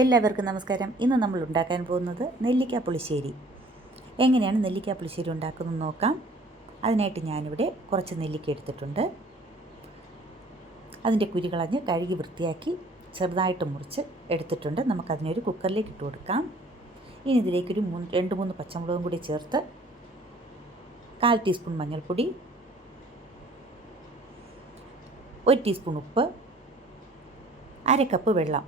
എല്ലാവർക്കും നമസ്കാരം. ഇന്ന് നമ്മൾ ഉണ്ടാക്കാൻ പോകുന്നത് നെല്ലിക്ക പുളിശ്ശേരി. എങ്ങനെയാണ് നെല്ലിക്ക പുളിശ്ശേരി ഉണ്ടാക്കുന്നത് നോക്കാം. അതിനായിട്ട് ഞാനിവിടെ കുറച്ച് നെല്ലിക്ക എടുത്തിട്ടുണ്ട്. അതിൻ്റെ കുരു കളഞ്ഞ് കഴുകി വൃത്തിയാക്കി ചെറുതായിട്ട് മുറിച്ച് എടുത്തിട്ടുണ്ട്. നമുക്കതിനൊരു കുക്കറിലേക്ക് ഇട്ട് കൊടുക്കാം. ഇനി ഇതിലേക്കൊരു 2-3 പച്ചമുളകും കൂടി ചേർത്ത് 1/4 ടീസ്പൂൺ മഞ്ഞൾപ്പൊടി, 1 ടീസ്പൂൺ ഉപ്പ്, 1/2 കപ്പ് വെള്ളം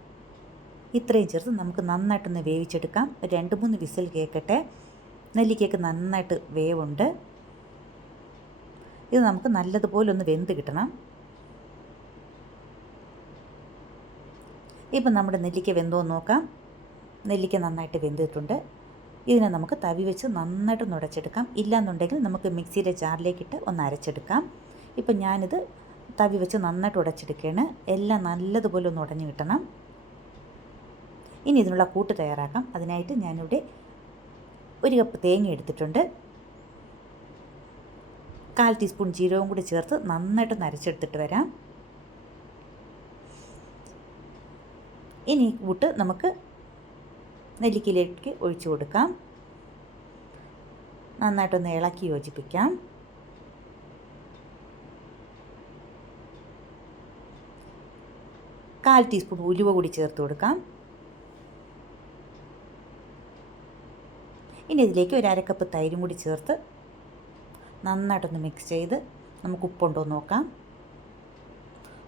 ഇത്രയും ചേർത്ത് നമുക്ക് നന്നായിട്ടൊന്ന് വേവിച്ചെടുക്കാം. 2-3 വിസിൽ കേൾക്കട്ടെ. നെല്ലിക്കയ്ക്ക് നന്നായിട്ട് വേവുണ്ട്. ഇത് നമുക്ക് നല്ലതുപോലെ ഒന്ന് വെന്ത് കിട്ടണം. ഇപ്പം നമ്മുടെ നെല്ലിക്ക വെന്തോ നോക്കാം. നെല്ലിക്ക നന്നായിട്ട് വെന്തിട്ടുണ്ട്. ഇതിനെ നമുക്ക് തവി വെച്ച് നന്നായിട്ട് നുടച്ചെടുക്കാം. ഇല്ലാന്നുണ്ടെങ്കിൽ നമുക്ക് മിക്സിയുടെ ജാറിലേക്കിട്ട് ഒന്ന് അരച്ചെടുക്കാം. ഇപ്പം ഞാനിത് തവി വെച്ച് നന്നായിട്ട് ഉടച്ചെടുക്കുകയാണ്. എല്ലാം നല്ലതുപോലെ ഒന്ന് ഉടഞ്ഞു കിട്ടണം. ഇനി ഇതിനുള്ള കൂട്ട് തയ്യാറാക്കാം. അതിനായിട്ട് ഞാനിവിടെ 1 കപ്പ് തേങ്ങ എടുത്തിട്ടുണ്ട്. 1/4 ടീസ്പൂൺ ജീരകവും കൂടി ചേർത്ത് നന്നായിട്ടൊന്ന് അരച്ചെടുത്തിട്ട് വരാം. ഇനി ഈ കൂട്ട് നമുക്ക് നെല്ലിക്കയിലേക്ക് ഒഴിച്ചു കൊടുക്കാം. നന്നായിട്ടൊന്ന് ഇളക്കി യോജിപ്പിക്കാം. കാൽ ടീസ്പൂൺ ഉലുവ കൂടി ചേർത്ത് കൊടുക്കാം. ഇനി ഇതിലേക്ക് 1/2 കപ്പ് തൈരും കൂടി ചേർത്ത് നന്നായിട്ടൊന്ന് മിക്സ് ചെയ്ത് നമുക്ക് ഉപ്പുണ്ടോ നോക്കാം.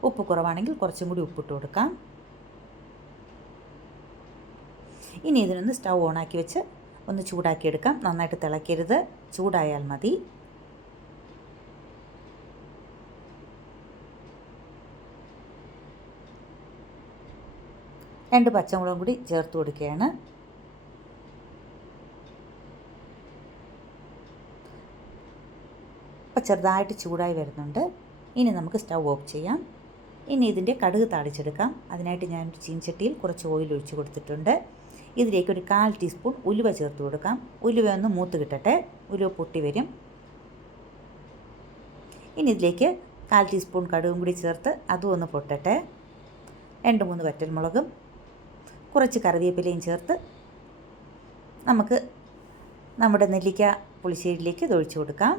ഉപ്പ് കുറവാണെങ്കിൽ കുറച്ചും കൂടി ഉപ്പിട്ട് കൊടുക്കാം. ഇനി ഇതിനൊന്ന് സ്റ്റൗ ഓണാക്കി വെച്ച് ഒന്ന് ചൂടാക്കിയെടുക്കാം. നന്നായിട്ട് തിളക്കരുത്, ചൂടായാൽ മതി. രണ്ട് പച്ചമുളകും കൂടി ചേർത്ത് കൊടുക്കുകയാണ്. അപ്പോൾ ചെറുതായിട്ട് ചൂടായി വരുന്നുണ്ട്. ഇനി നമുക്ക് സ്റ്റൗ ഓഫ് ചെയ്യാം. ഇനി ഇതിൻ്റെ കടുക് താളിച്ചെടുക്കാം. അതിനായിട്ട് ഞാൻ ചീനച്ചട്ടിയിൽ കുറച്ച് ഓയിൽ ഒഴിച്ച് കൊടുത്തിട്ടുണ്ട്. ഇതിലേക്ക് 1/4 ടീസ്പൂൺ ഉലുവ ചേർത്ത് കൊടുക്കാം. ഉലുവ ഒന്ന് മൂത്ത് കിട്ടട്ടെ. ഉലുവ പൊട്ടി വരും. ഇനി ഇതിലേക്ക് 1/4 ടീസ്പൂൺ കടുകും കൂടി ചേർത്ത് അതും ഒന്ന് പൊട്ടട്ടെ. 2-3 വറ്റൽമുളകും കുറച്ച് കറിവേപ്പിലയും ചേർത്ത് നമുക്ക് നമ്മുടെ നെല്ലിക്ക പുളിശ്ശേരിയിലേക്ക് ഇത് ഒഴിച്ചു കൊടുക്കാം.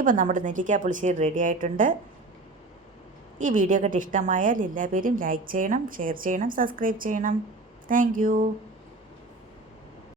ഇപ്പം നമ്മുടെ നെല്ലിക്ക പുളിശ്ശേരി റെഡി ആയിട്ടുണ്ട്. ഈ വീഡിയോ കണ്ട് ഇഷ്ടമായാൽ എല്ലാവരും ലൈക്ക് ചെയ്യണം, ഷെയർ ചെയ്യണം, സബ്സ്ക്രൈബ് ചെയ്യണം. താങ്ക്